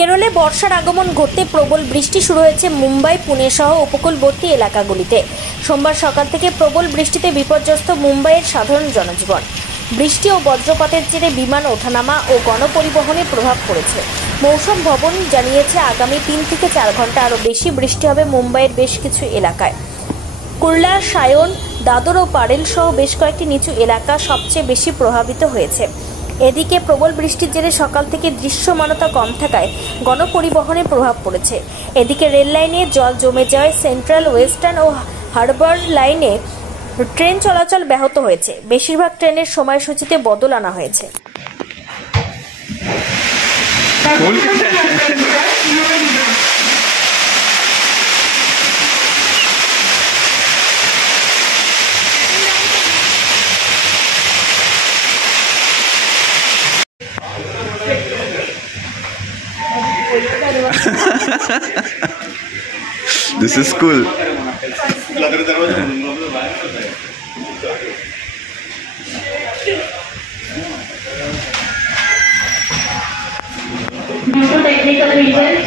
কেরলে বর্ষার আগমন ঘটতে প্রবল বৃষ্টি শুরু হয়েছে মুম্বাই, পুনে সহ উপকূলবর্তী এলাকাগুলিতে। সোমবার সকাল থেকে প্রবল বৃষ্টিতে বিপর্যস্ত মুম্বাইয়ের সাধারণ জনজীবন। বৃষ্টি ও বজ্রপাতের জেরে বিমান ওঠানামা ও গণপরিবহনে প্রভাব পড়েছে। মৌসুম ভবন জানিয়েছে আগামী 3 থেকে 4 ঘন্টা আরও বেশি বৃষ্টি হবে মুম্বাইয়ের বেশ কিছু এলাকায়। কুর্লা, সায়ন, দাদর ও পারেল সহ বেশ কয়েকটি নিচু এলাকা সবচেয়ে বেশি প্রভাবিত হয়েছে। এদিকে প্রবল বৃষ্টির জেরে সকাল থেকে দৃশ্যমানতা কম থাকায় গণপরিবহনে প্রভাব পড়েছে। এদিকে রেল লাইনে জল জমে যাওয়ায় সেন্ট্রাল, ওয়েস্টার্ন ও হারবার লাইনে ট্রেন চলাচল ব্যাহত হয়েছে। বেশিরভাগ ট্রেনের সময়সূচিতে বদল আনা হয়েছে। This is cool. Due to technical reasons,